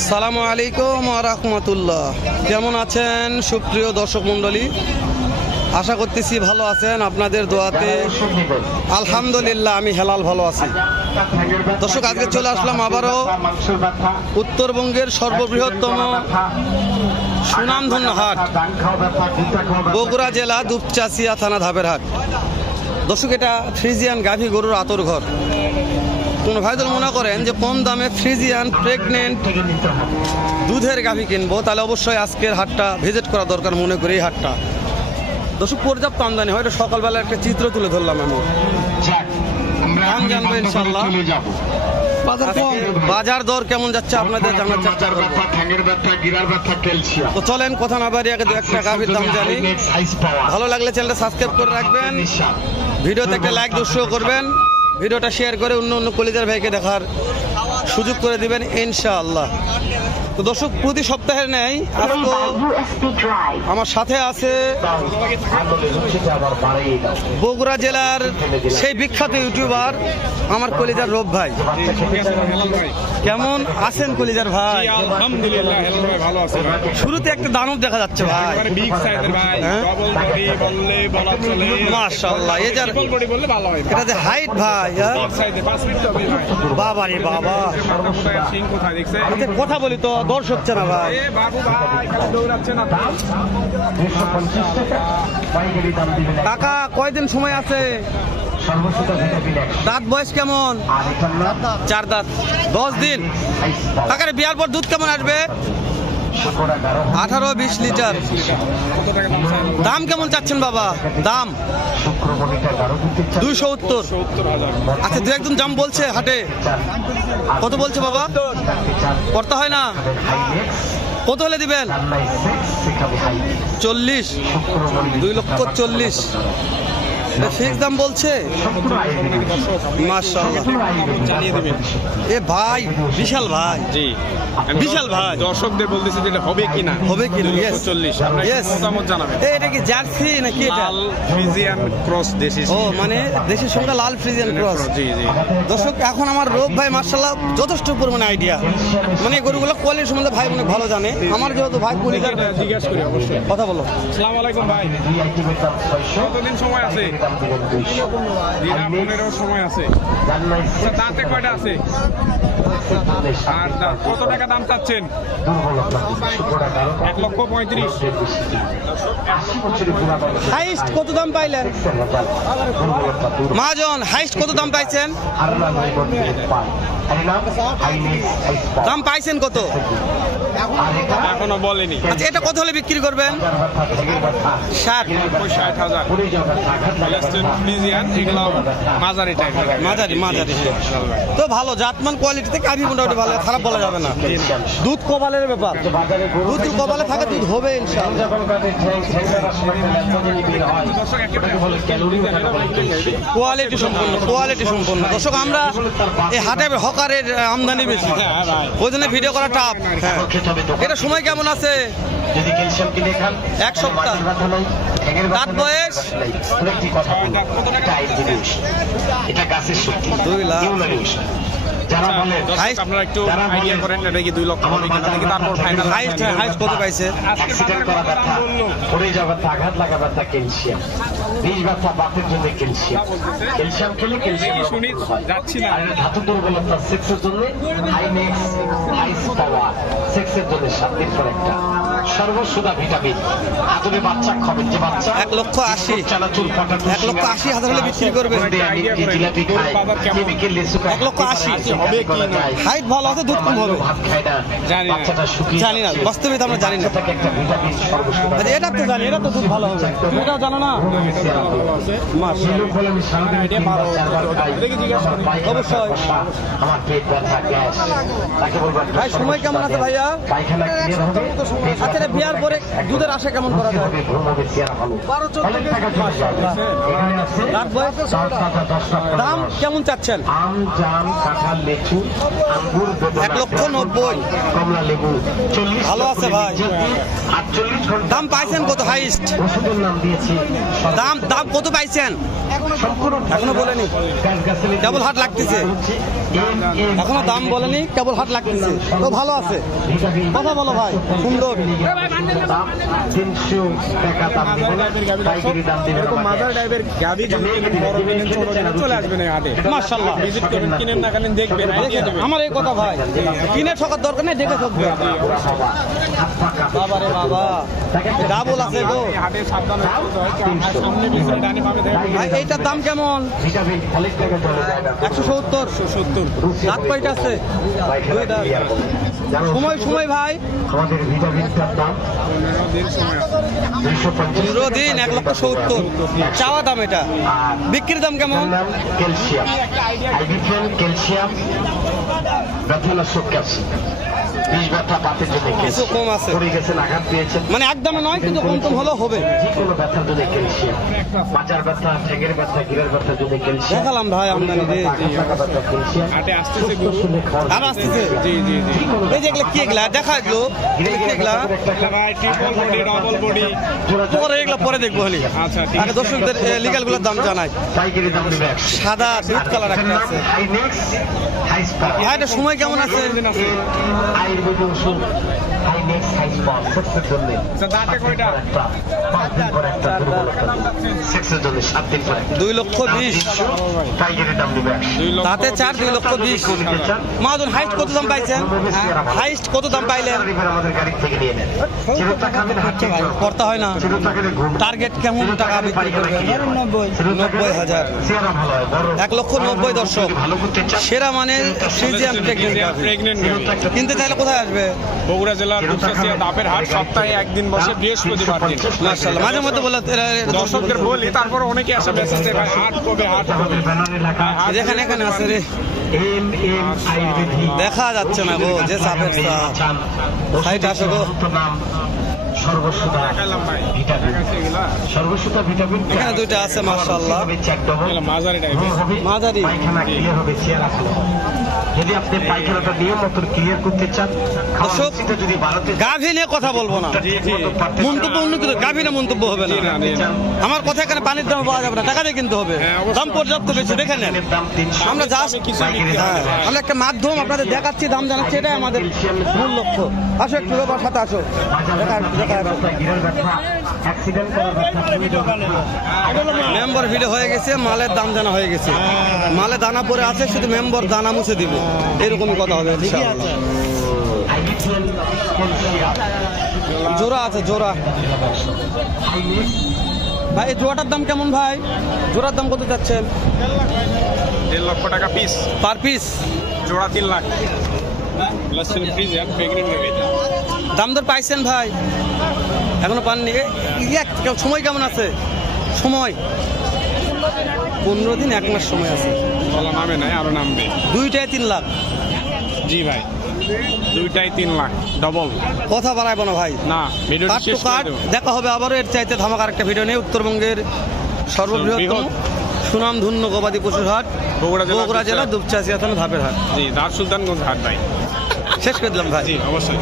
আসসালামু আলাইকুম ওয়া রাহমাতুল্লাহ। কেমন আছেন সুপ্রিয় দর্শক মণ্ডলী? আশা করতেছি ভালো আছেন, আপনাদের দোয়াতে আলহামদুলিল্লাহ আমি হেলাল ভালো আছি। দর্শক, আজকে চলে আসলাম আবারও উত্তরবঙ্গের সর্ববৃহত্তম সুনামধন্য হাট, বগুড়া জেলা দুপচাচিয়া থানা ধাপের হাট। দর্শক, এটা ফ্রিজিয়ান গাভী গরুর আতর ঘর। কোন ভাইদের মনে করেন যে কম দামে ফ্রিজিয়ান প্রেগনেন্ট দুধের গাভী কিনবো, তাহলে অবশ্যই আজকের হাটটা ভিজিট করা দরকার মনে করি। এই হাটটা দর্শক পর্যাপ্ত আমদানি হয়, সকালবেলা একটা চিত্র তুলে ধরলাম আমি। দাম জানবো ইনশাল্লাহ। বাজার দর কেমন যাচ্ছে আপনাদের জানার চেষ্টা করব। তো চলেন কথা না বাড়িয়ে আগে একটা গাভীর দাম জানি। ভালো লাগলে চ্যানেলটা সাবস্ক্রাইব করে রাখবেন, ভিডিওতে একটা লাইক দুশো করবেন, ভিডিওটা শেয়ার করে অন্য অন্য কলিজার ভাইকে দেখার সুযোগ করে দিবেন ইনশাআল্লাহ। তো দর্শক, প্রতি সপ্তাহের ন্যায় আজকে আমার সাথে আছে বগুড়া জেলার সেই বিখ্যাত ইউটিউবার আমার কলিজার রব ভাই। কেমন আছেন কলিজার ভাই? আলহামদুলিল্লাহ ভালো আছি। শুরুতে একটা দানব দেখা যাচ্ছে ভাই, বিগ সাইজের ভাই, ডবল বডি বললে বলা চলে। মাশাআল্লাহ, এই যে ট্রিপল বডি বললে ভালো হয়। এটা যে হাইট ভাই, বিগ সাইজে 5 ফিট হবে ভাই। বাবা রে বাবা, মাথা সিং কোথায় দেখছে? আচ্ছা কথা বলি তো, দর্শক হচ্ছে না ভাই। এ বাবু ভাই খালি দৌড়াচ্ছে না। দাম 250 টাকা পাইকারি দাম দিবেন। কাকা কয়দিন সময় আছে? সর্বশেষ দাঁত বয়স কেমন? 4 দাঁত, 10 দিন। কাকারে বিয়ার পর দুধ কেমন আসবে? 18-20 লিটার। কত টাকা দাম চাই? দাম কেমন চাচ্ছেন বাবা? দাম 270। 70,000। আচ্ছা, দু একদম দাম বলছে হাটে, কত বলছে বাবা? করতে হয় না, কত হলে দিবেন? 40, 2,40,000 ফিক্স দাম বলছে। মাশাআল্লাহ, জানিয়ে দিবেন। এ ভাই বিশাল ভাই, জি বিশাল ভাই। দর্শকদের বলতেছে যে এটা হবে কিনা, হবে কি? 240। আপনারা Yes. মতামত জানাবেন। এটা কি জার্সি নাকি এটা? লাল ফ্রিজিয়ান ক্রস দেশি। ও মানে দেশের সঙ্গে লাল ফ্রিজিয়ান ক্রস। জি জি। দর্শক, এখন আমার রব ভাই মার্শাল্লাহ যথেষ্ট পরিমাণে আইডিয়া, মানে গরুগুলো কোয়ালিটির সম্বন্ধে ভাই অনেক ভালো জানে। আমার যেহেতু ভাই কুলিদার, এটা জিজ্ঞাসা করি অবশ্যই। কথা বলো। আসসালামু আলাইকুম ভাই। কতদিন সময় আছে? 15 সময় আছে। আচ্ছা, দাঁতে কয়টা আছে? আর কত টাকা দাম চাচ্ছেন? 1,35,000। হাইস্ট কত দাম পাইলেন মহাজন? হাইস্ট কত দাম পাইছেন? দাম পাইছেন কত? এখনো বলেনি। আচ্ছা, এটা কত হলে বিক্রি করবেন? 60, 60,000। ফ্রিজিয়ান এগুলো মাঝারি টাইপের। মাঝারি মাঝারি। তো ভালো জাতমান কোয়ালিটিতে গাভী মোটামুটি ভালো, খারাপ বলা যাবে না। দুধ কপালের ব্যাপার, দুধ কপালে থাকে দুধ হবে ইনশাআল্লাহ। কোয়ালিটি সম্পন্ন, কোয়ালিটি সম্পন্ন। দর্শক, আমরা এই হাটে হকারের আমদানি বেশি, ওই জন্য ভিডিও করা টাফ। এটা সময় কেমন আছে? এক সপ্তাহ। দাঁত বয়স 2 লাখ। হাইস্ট আপনারা একটু আইডিয়া করেন, এটা কি 2 লক্ষ হবে কিনা, নাকি তারপর ফাইনাল? হাইস্ট কত পাইছে? অ্যাক্সিডেন্ট করা ব্যথা, পড়ে যাওয়া ব্যথা, আঘাত লাগা ব্যথা, ক্যালসিয়াম, বিষ ব্যথা, বাতের জন্য ক্যালসিয়াম। ক্যালসিয়াম খেলে ক্যালসিয়াম শুনি যাচ্ছি না। আর ধাতু দুর্বলতা, সেক্সের জন্য হাইনেক্স, হাইস পাওয়ার, সেক্সের জন্য 7 দিন পর একটা সর্বসুদা ভিটামিন। আদরে বাচ্চা খাবেন, যে বাচ্চা 1,80,000, চানাচুর পাটা 1,80,000 হলে বিক্রি করবে। জিলাপি খায়, কেমিক্যাল লেসু খায়, 1,80,000 হবে কি না? হাইট ভালো আছে, দুধ কম হবে। ভাত খায় না, জানি না। বাচ্চাটা শুকিয়ে জানি না, বাস্তবিক আমরা জানি না। থাকে একটা ভিটামিন সর্বসুদা। আচ্ছা, এটা তো জানি, এটা তো দুধ ভালো হবে, এটাও জানো না? অবশ্যই। আমার পেট ব্যথা, গ্যাস, তাকে বলবেন ভাই সময় কেমন আছে ভাইয়া? পায়খানা ক্লিয়ার হবে। আচ্ছা, এটা বিয়ার পরে দুধের আশা কেমন করা যায়? হবে ঘুমোবে চেহারা ভালো 12-14 টাকা চলে যাবে এখানে আছে রাত বয়স 10 টাকা 10 টাকা দাম কেমন চাচ্ছেন? আম জাম কাঁঠাল লিচু আঙ্গুর বেদানা 1,90,000 কমলা লেবু 40 ভালো আছে ভাই। 48 ঘন্টা দাম পাইছেন কত হাইস্ট? ওষুধের নাম দিয়েছি দাম কত পাইছেন? সম্পূর্ণ এখনো বলেনি। গাছগাছালি কেবল হাট লাগতেছে। এখনো দাম বলেনি, কেবল হাট লাগতেছে। তো ভালো আছে, কথা বলো ভাই, সুন্দর। দাম 300 টাকা দাম দেবো না, পাইকারি দাম দিবেন এরকম আমাকে। মাদার টাইপের গাভি যদি কিনেন, বড় কিনেন, ছোট কিনেন, চলে আসবেন এই হাটে। মাশাআল্লাহ। ভিজিট করবেন, কিনেন না কিনেন দেখবেন, আইডিয়া দেবেন। আমার এই কথা ভাই, কিনে ঠকার দরকার নেই, দেখে ঠকবে। বাবা রে বাবা, ডাবল আছে গো এই হাটে সাবধানে চলতে হয়, সামনে পিছনে ডানে বামে দেখবেন। ভাই। এইটার দাম কেমন? ভিটামিন অনেক টাকা চলে যায় না। 170। 70 দাঁত কয়টা আছে? দুই দাঁত। সময় সময় ভাই আমাদের ভিটামিনটার দাম 15 দিন সময় আছে। 250 পুরো দিন 1,70,000 চাওয়া দাম। এটা আর বিক্রির দাম কেমন? নাম ক্যালসিয়াম আইবিফেন ক্যালসিয়াম ব্যথানাশক ক্যালসিয়াম বিষ ব্যথা বাতের জন্য কিছু কম আছে। পড়ে গেছেন আঘাত পেয়েছেন মানে একদমে নয়, কিন্তু কম কম হলেও হবে। যে কোনো ব্যথার জন্য ক্যালসিয়াম মাজার ব্যথা ঠ্যাঙের ব্যথা গিরের ব্যথার জন্য ক্যালসিয়াম দেখালাম ভাই আমদানি রে। হাটে আসতেছে গরু। আর আসতেছে। জি জি জি। এই যে এগুলো কি এগুলা দেখা এগুলো এগুলা এগুলা ভাই ট্রিপল বডি, ডাবল বডি। পরে এগুলো পরে দেখবো হলি। আচ্ছা ঠিক আগে দর্শকদের লিগাল গুলোর দাম জানাই। পাইকারি দাম দেবে 100 সাদা দুধ কালার একটা আছে। হাইনেক্স হাই স্পা ভাই এটা সময় কেমন আছে? দিন আছে। আয়ুর্বেদ ওষুধ হাইনেক্স হাই স্পা সেক্সের জন্য আচ্ছা, দাঁতে কয়টা? 5 দিন পর একটা দুর্বলতা সেক্সের জন্য 7 দিন পর একটা 2,20,000 পাইকারি দাম দেবে 100 2 লক্ষ তাতে 4 2,20,000 মাদুন হাইস্ট কত দাম পাইছেন? হাইস্ট কত দাম পাইলেন? আমাদের গাড়ি থেকে নিয়ে নেন চিরতা খাবেন হাতে করতে হয় না। চিরতা খেলে ঘুম টার্গেট কেমন টাকা বিক্রি করবে? 90,000 চেহারা ভালো হয় বড় 1,90,000 দর্শক। ভালো করতে চান সেরা মানে ফ্রিজিয়ান প্রেগনেন্ট প্রেগনেন্ট কিনতে চাইলে কোথায় আসবে? বগুড়া জেলার দুপচাচিয়া দাপের হাট সপ্তাহে একদিন বসে বৃহস্পতিবার দিন। মাশাআল্লাহ। মাঝে মধ্যে বলে দর্শকদের বলি, তারপর অনেকে আসে বেঁচেছে ভাই হাট কবে হাট কবে। আমাদের ব্যানারে লেখা আছে যেখানে এখানে আছে রে, এম আয়ুর্বেদিক দেখা যাচ্ছে না গো, যে চাপের চাপ। সাইড আসো গো। নাম সর্বসুদা দেখাইলাম ভাই, ভিটামিন দেখাচ্ছি এগুলা। সর্বসুদা ভিটামিন এখানে দুইটা আছে মাশাআল্লাহ। চেক ডবল এগুলা মাঝারি টাইপের। মাঝারি। পায়খানা ক্লিয়ার হবে চেহারা ভালো হবে। যদি আপনি পায়খানাটা নিয়ম মতো ক্লিয়ার করতে চান খাওয়ার দর্শক, রুচিটা যদি বাড়াতে গাভী নিয়ে কথা বলবো না, মন্তব্য অন্য কিছু। গাভী না মন্তব্য হবে না। আমার কথা এখানে পানির দাম পাওয়া যাবে না, টাকা দিয়ে কিনতে হবে। হ্যাঁ, অবশ্যই। দাম পর্যাপ্ত বেশি, দেখে নেন। দাম 300 আমরা জাস্ট কিছু বিক্রি হয় না। আমরা একটা মাধ্যম আপনাদের দেখাচ্ছি, দাম জানাচ্ছি, এটাই আমাদের মূল লক্ষ্য। আসো একটু ব্যাপার সাথে আসো, দেখা আসো। গিরার ব্যথা অ্যাক্সিডেন্ট করার ব্যথা মেম্বার ভিডিও হয়ে গেছে, মালের দাম জানা হয়ে গেছে, মালে দানা পরে আছে, শুধু মেম্বার দানা মুছে দিবে। এরকমই কথা হবে ইনশাআল্লাহ। আইবিফেন ক্যালসিয়াম জোড়া আছে, জোড়া। ভাই এই জোড়াটার দাম কেমন ভাই? জোড়ার দাম কত চাচ্ছেন? 1.5 লক্ষ টাকা পিস, পার পিস? জোড়া 3 lakh. Plus Friesian pregnant baby. দাম দর পাইছেন ভাই? এখনো পাননি? সময় কেমন আছে? সময় 15 দিন, 1 মাস সময় আছে। বলা নামে নাই, আরো নামবে। দুইটায় 3 লাখ। জি ভাই, দুইটাই 3 লাখ ডবল। কথা বাড়াইবো না ভাই, না, ভিডিওটি কাট টু শেষ করে কাট। দেব। দেখা হবে আবারও এর চাইতে ধামাকার একটা ভিডিও নিয়ে। উত্তরবঙ্গের সর্ববৃহত্তম সুনামধন্য গবাদি পশুর হাট, বগুড়া জেলা দুপচাচিয়া থানা ধাপের হাট। জি, দার সুলতানগঞ্জ হাট ভাই। শেষ করে দিলাম ভাই। জি অবশ্যই।